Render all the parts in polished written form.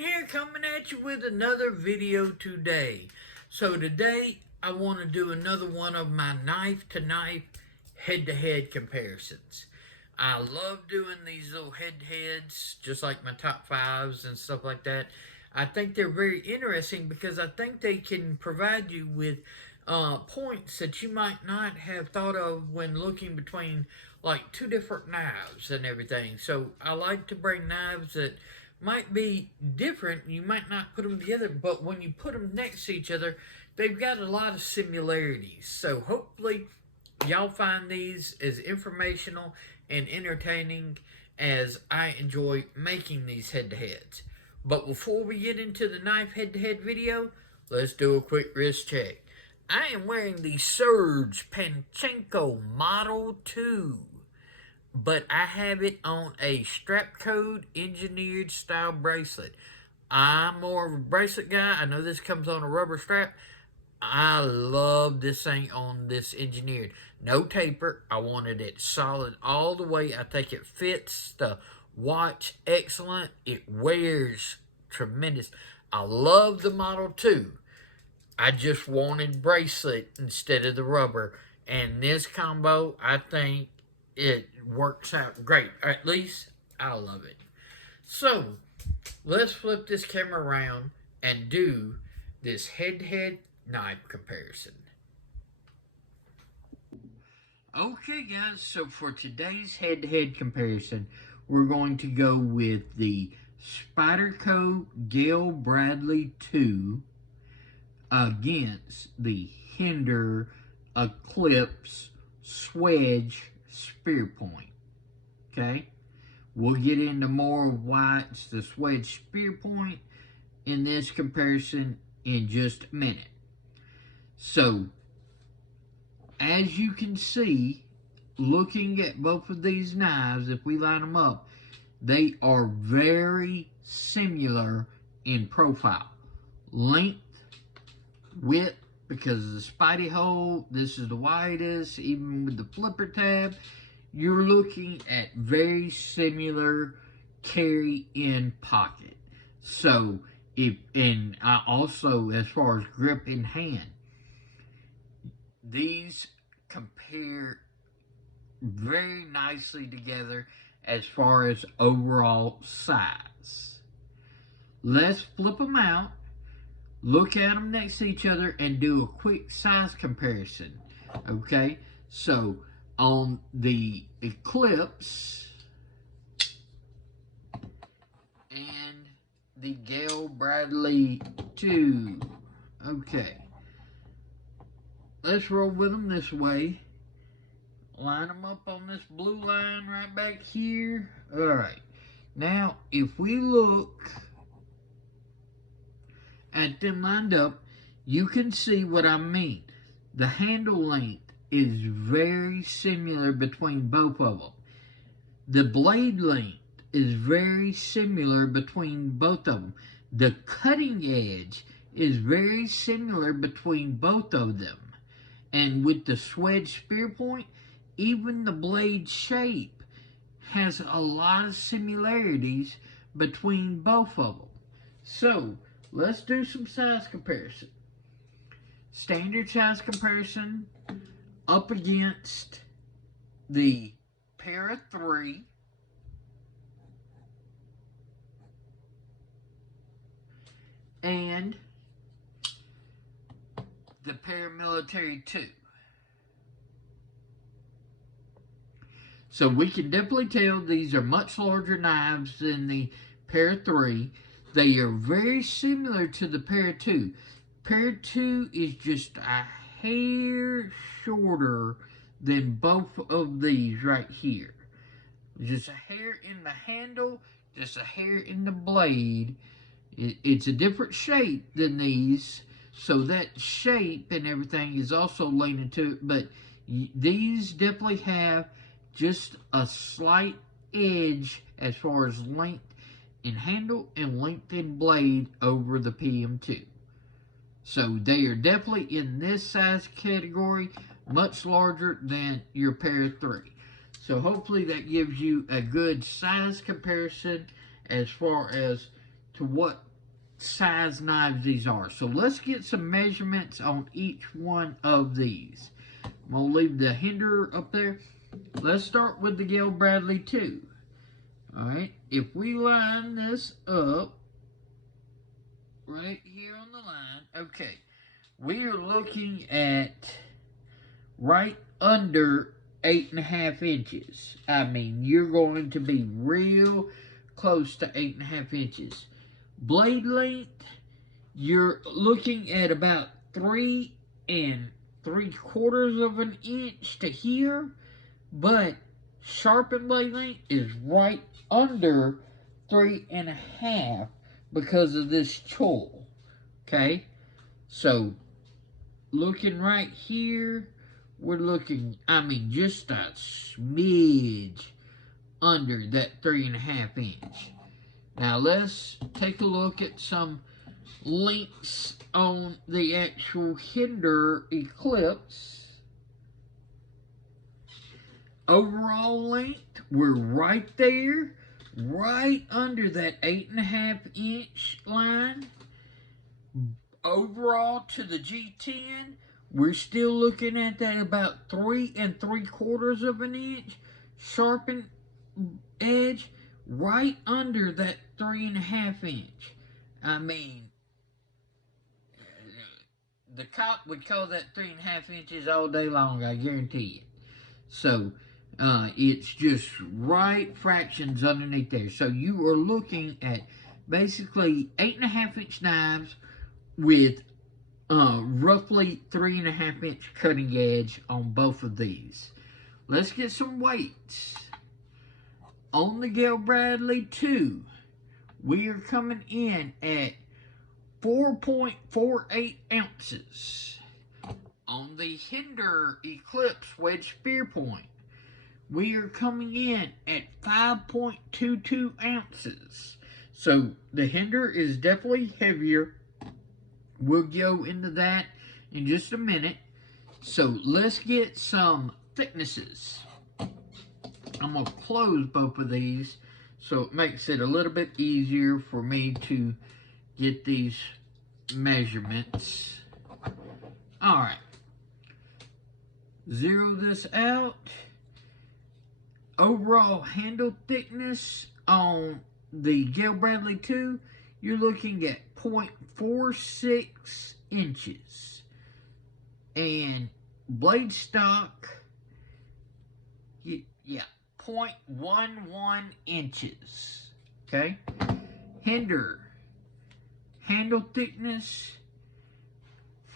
here coming at you with another video today. So today I want to do another one of my knife to knife head to head comparisons. I love doing these little head to heads, just like my top fives and stuff like that. I think they're very interesting because I think they can provide you with points that you might not have thought of when looking between like two different knives and everything. So I like to bring knives that might be different. You might not put them together, but when you put them next to each other, they've got a lot of similarities. So hopefully y'all find these as informational and entertaining as I enjoy making these head-to-heads. But before we get into the knife head-to-head video, let's do a quick wrist check. I am wearing the Surge Panchenko Model 2, but I have it on a strap code engineered style bracelet. I'm more of a bracelet guy. I know this comes on a rubber strap. I love this thing on this engineered. No taper. I wanted it solid all the way. I think it fits the watch excellent. It wears tremendous. I love the Model 2. I just wanted bracelet instead of the rubber. And this combo, I think it works out great. Or at least I love it. So, let's flip this camera around and do this head-to-head knife comparison. Okay guys, so for today's head-to-head comparison, we're going to go with the Spyderco Gayle Bradley 2 against the Hinderer Eklipse Swedge Spearpoint. Okay? We'll get into more of why it's the Swedge Spearpoint in this comparison in just a minute. So, as you can see, looking at both of these knives, if we line them up, they are very similar in profile. Length, width, because of the spidey hole, this is the widest, even with the flipper tab, you're looking at very similar carry in pocket. So, and also as far as grip in hand, these compare very nicely together as far as overall size. Let's flip them out, look at them next to each other, and do a quick size comparison. Okay, so on the Eklipse and the Gayle Bradley 2. Okay, let's roll with them this way. Line them up on this blue line right back here. Alright, now if we look at them lined up, you can see what I mean. The handle length is very similar between both of them. The blade length is very similar between both of them. The cutting edge is very similar between both of them. And with the Swedge Spearpoint, even the blade shape has a lot of similarities between both of them. So, let's do some size comparison. Standard size comparison up against the Para 3 and the Paramilitary 2. So we can definitely tell these are much larger knives than the Para 3. They are very similar to the Para 2. Para 2 is just a hair shorter than both of these right here. Just a hair in the handle, just a hair in the blade. It's a different shape than these, so that shape and everything is also leaning to it, but these definitely have just a slight edge as far as length in handle and length in blade over the PM2. So they are definitely in this size category, much larger than your Para 3. So hopefully that gives you a good size comparison as far as to what size knives these are. So let's get some measurements on each one of these. I'm going to leave the Hinder up there. Let's start with the Gayle Bradley 2. Alright, if we line this up right here on the line, okay, we are looking at right under 8.5 inches. I mean, you're going to be real close to 8.5 inches. Blade length, you're looking at about 3 3/4 of an inch to here, but sharpened blade length is right under 3.5 because of this choil. Okay, so looking right here, we're looking, I mean, just a smidge under that 3.5 inch. Now let's take a look at some links on the actual Hinderer Eklipse. Overall length, we're right there, right under that 8.5 inch line. Overall to the G10, we're still looking at that about 3 3/4 of an inch. Sharpened edge, right under that 3.5 inch. I mean, the cop would call that 3.5 inches all day long, I guarantee it. So, it's just right fractions underneath there. So you are looking at basically 8.5 inch knives with roughly 3.5 inch cutting edge on both of these. Let's get some weights. On the Gayle Bradley 2, we are coming in at 4.48 ounces. On the Hinderer Eklipse Swedge Spearpoint, we are coming in at 5.22 ounces. So the Hinder is definitely heavier. We'll go into that in just a minute. So let's get some thicknesses. I'm going to close both of these so it makes it a little bit easier for me to get these measurements. Alright. Zero this out. Overall handle thickness on the Gayle Bradley 2, you're looking at 0.46 inches. And blade stock, yeah, 0.11 inches. Okay? Hinder, handle thickness,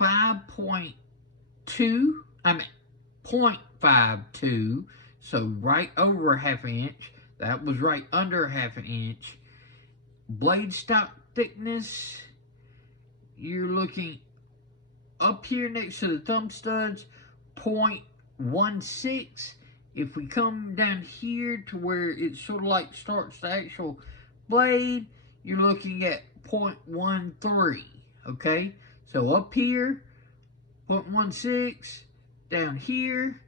0.52, so right over a half an inch. That was right under half an inch. Blade stock thickness, you're looking up here next to the thumb studs, 0.16. If we come down here to where it sort of like starts the actual blade, you're looking at 0.13, okay? So up here, 0.16, down here,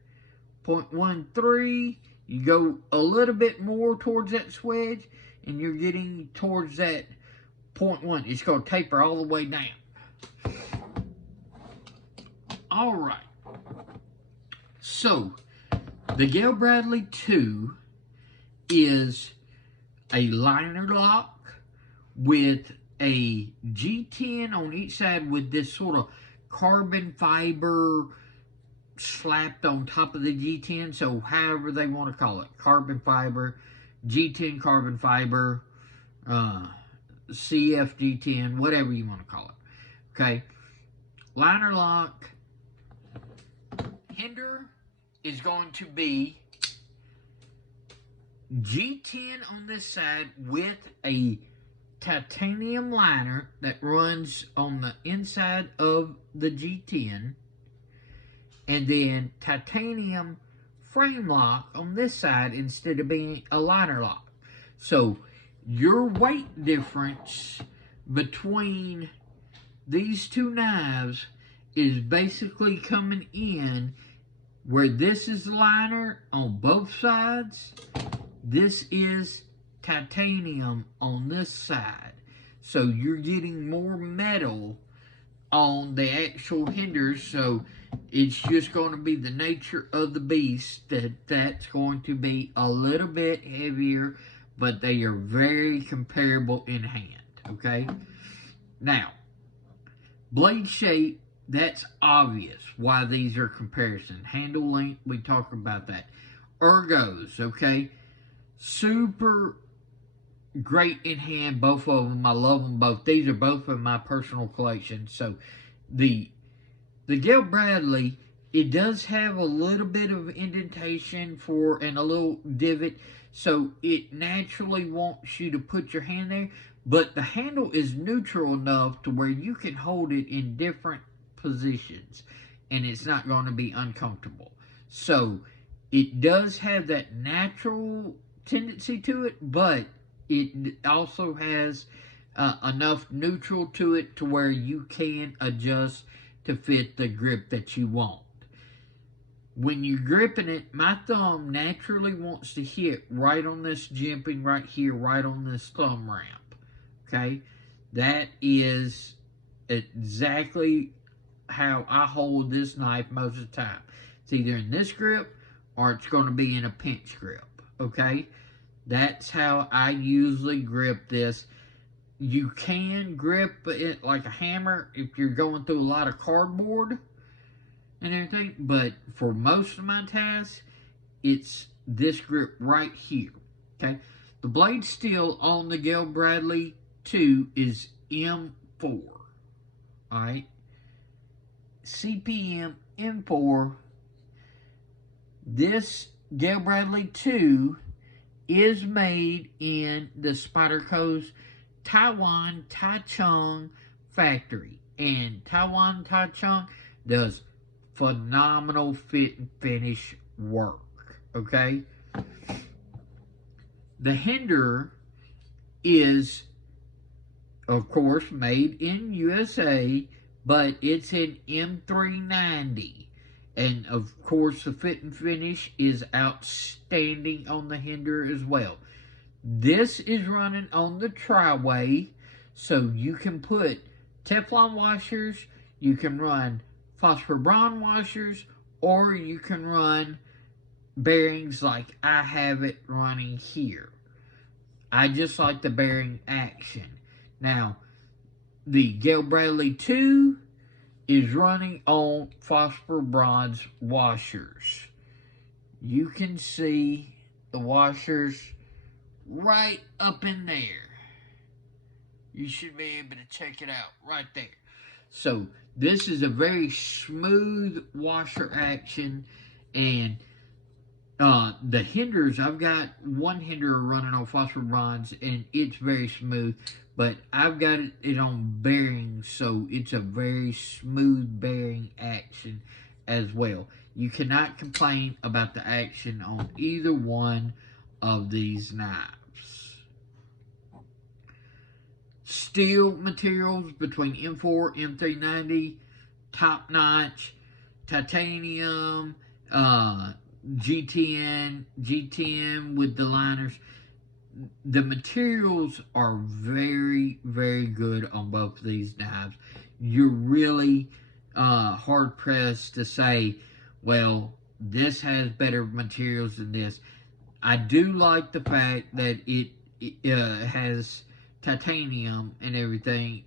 0.13. You go a little bit more towards that swedge, and you're getting towards that 0.1. It's going to taper all the way down. All right. So, the Gayle Bradley 2 is a liner lock with a G10 on each side with this sort of carbon fiber slapped on top of the G10. So however they want to call it. Carbon fiber, G10 carbon fiber, CF G10, whatever you want to call it. Okay. Liner lock. Hinder is going to be G10 on this side with a titanium liner that runs on the inside of the G10, and then titanium frame lock on this side instead of being a liner lock. So your weight difference between these two knives is basically coming in where this is liner on both sides. This is titanium on this side. So you're getting more metal on the actual hinders, so it's just going to be the nature of the beast that's going to be a little bit heavier, but they are very comparable in hand, okay? Now, blade shape, that's obvious why these are comparison. Handle length, we talk about that. Ergos, okay? Super great in hand, both of them. I love them both. These are both in my personal collection. So the Gayle Bradley, it does have a little bit of indentation and a little divot, so it naturally wants you to put your hand there, but the handle is neutral enough to where you can hold it in different positions and it's not going to be uncomfortable. So it does have that natural tendency to it, but it also has enough neutral to it to where you can adjust to fit the grip that you want. When you're gripping it, my thumb naturally wants to hit right on this jimping right here, right on this thumb ramp. Okay? That is exactly how I hold this knife most of the time. It's either in this grip or it's going to be in a pinch grip. Okay? That's how I usually grip this. You can grip it like a hammer if you're going through a lot of cardboard and everything, but for most of my tasks, it's this grip right here, okay? The blade steel on the Gayle Bradley 2 is M4, all right? CPM M4. This Gayle Bradley 2 is made in the Spyderco's Taiwan Taichung factory, and Taiwan Taichung does phenomenal fit and finish work, okay? The Hinder is, of course, made in USA, but it's in M390, and of course the fit and finish is outstanding on the Hinder as well. This is running on the tri-way, so you can put Teflon washers, you can run phosphor bronze washers, or you can run bearings like I have it running here. I just like the bearing action. Now, the Gayle Bradley 2 is running on phosphor bronze washers. You can see the washers right up in there. You should be able to check it out right there. So this is a very smooth washer action, and the Hinders, I've got one Hinderer running on phosphor bronze and it's very smooth, but I've got it on bearings, so it's a very smooth bearing action as well. You cannot complain about the action on either one of these knives. Steel materials between M4, M390, top notch, titanium, G10 with the liners. The materials are very, very good on both of these knives. You're really hard pressed to say, well, this has better materials than this. I do like the fact that it has titanium and everything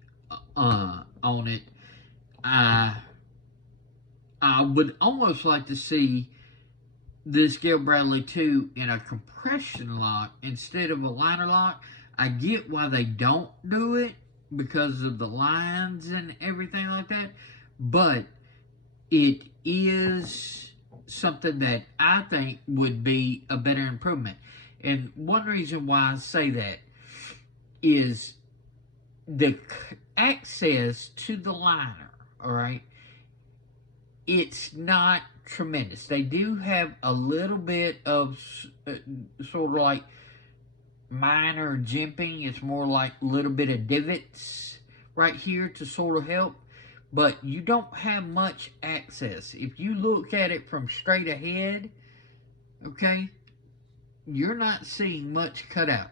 on it. I would almost like to see this Gayle Bradley 2 in a compression lock instead of a liner lock. I get why they don't do it because of the lines and everything like that, but it is something that I think would be a better improvement. And one reason why I say that is the access to the liner, all right? It's not tremendous. They do have a little bit of sort of like minor jimping. It's more like a little bit of divots right here to sort of help, but you don't have much access. If you look at it from straight ahead, okay, you're not seeing much cutout.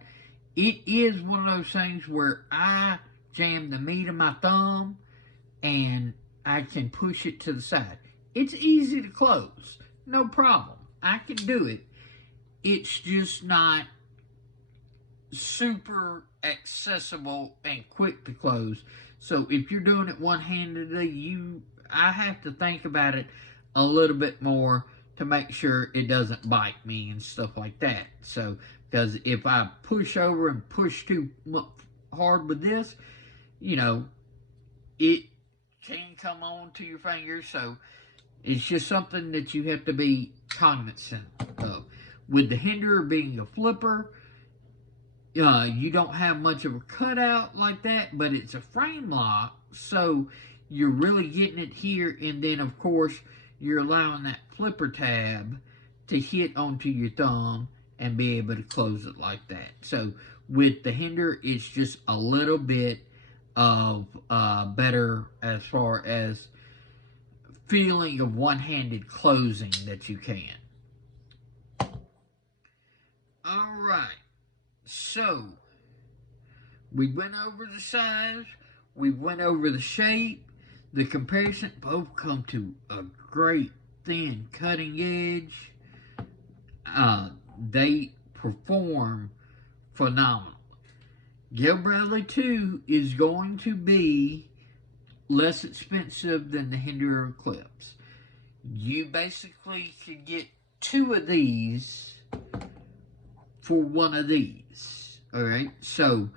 It is one of those things where I jam the meat of my thumb and I can push it to the side. It's easy to close, no problem. I can do it. It's just not super accessible and quick to close. So if you're doing it one-handedly, I have to think about it a little bit more to make sure it doesn't bite me and stuff like that. So, because if I push over and push too hard with this, you know, it can come on to your fingers. So it's just something that you have to be cognizant of. With the Hinderer being a flipper, you don't have much of a cutout like that, but it's a frame lock, so you're really getting it here, and then of course you're allowing that flipper tab to hit onto your thumb and be able to close it like that. So with the Hinder, it's just a little bit of better as far as feeling of one-handed closing that you can. All right. So, we went over the size, we went over the shape, the comparison, both come to a great thin cutting edge. They perform phenomenal. Gayle Bradley 2 is going to be less expensive than the Hinderer Eklipse. You basically could get two of these for one of these. Alright, so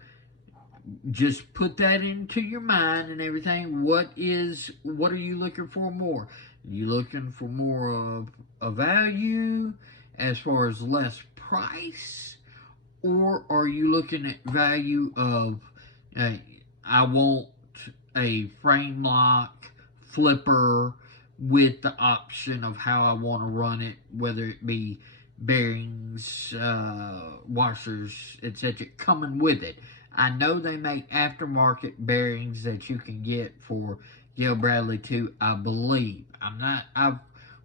just put that into your mind and everything. What are you looking for more? Are you looking for more of a value as far as less price? Or are you looking at value of, I want a frame lock flipper with the option of how I want to run it, whether it be bearings, washers, etc., coming with it. I know they make aftermarket bearings that you can get for Gayle Bradley 2, I believe. I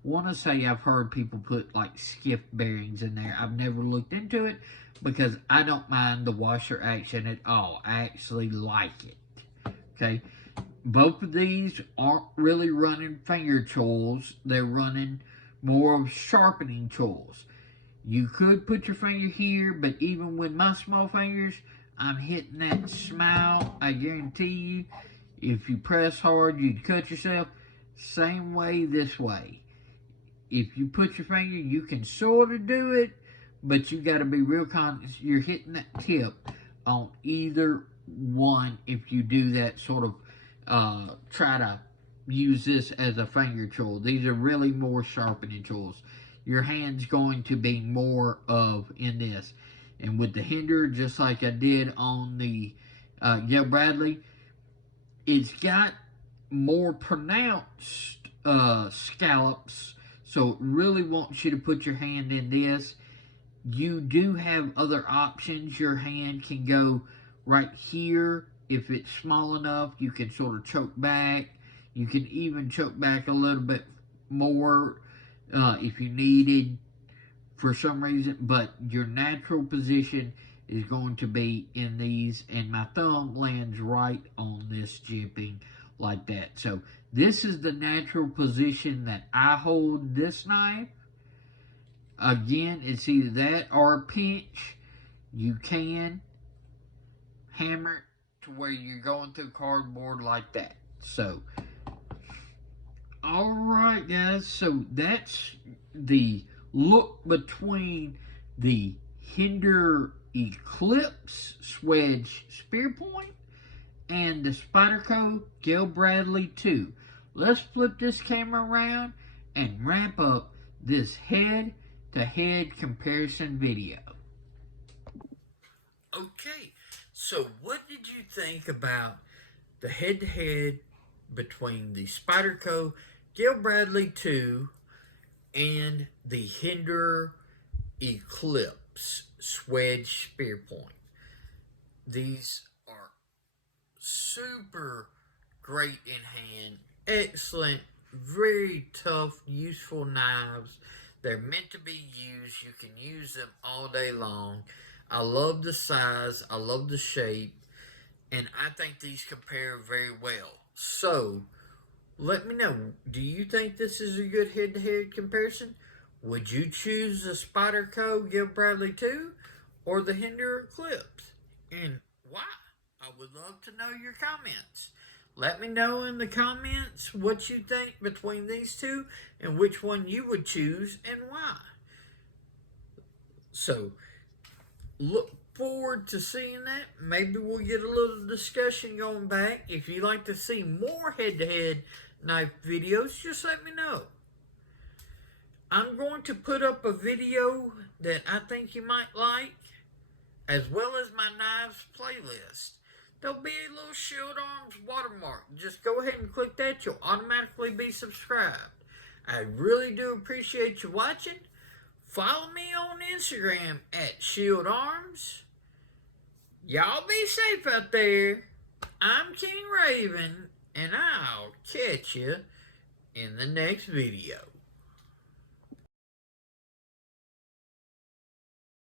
want to say I've heard people put like skiff bearings in there. I've never looked into it because I don't mind the washer action at all. I actually like it. Okay. Both of these aren't really running finger tools. They're running more of sharpening tools. You could put your finger here, but even with my small fingers, I'm hitting that smile. I guarantee you, if you press hard, you'd cut yourself. Same way this way. If you put your finger, you can sort of do it, but you got to be real conscious. You're hitting that tip on either one if you do that sort of try to use this as a finger tool. These are really more sharpening tools. Your hand's going to be more of in this. And with the Hinder, just like I did on the Gayle Bradley, it's got more pronounced scallops, so it really wants you to put your hand in this. You do have other options. Your hand can go right here. If it's small enough, you can sort of choke back. You can even choke back a little bit more if you needed for some reason, but your natural position is going to be in these, and my thumb lands right on this jimping like that. So this is the natural position that I hold this knife. Again, it's either that or a pinch. You can hammer it to where you're going through cardboard like that. So, alright guys, so that's the look between the Hinderer Eklipse Swedge Spearpoint and the Spyderco Gayle Bradley 2. Let's flip this camera around and wrap up this head-to-head comparison video. Okay, so what did you think about the head-to-head between the Spyderco Gayle Bradley 2 and the Hinderer Eklipse Swedge Spearpoint? These are super great in hand, excellent, very tough, useful knives. They're meant to be used. You can use them all day long. I love the size. I love the shape. And I think these compare very well. So, let me know, do you think this is a good head-to-head comparison? Would you choose the Spyderco Gayle Bradley 2 or the Hinderer Eklipse? And why? I would love to know your comments. Let me know in the comments what you think between these two and which one you would choose and why. So, look forward to seeing that. Maybe we'll get a little discussion going back. If you'd like to see more head-to-head knife videos, just let me know. I'm going to put up a video that I think you might like, as well as my knives playlist. There'll be a little Shield Arms watermark. Just go ahead and click that. You'll automatically be subscribed. I really do appreciate you watching. Follow me on Instagram at Shield Arms. Y'all be safe out there. I'm King Raven, and I'll catch you in the next video.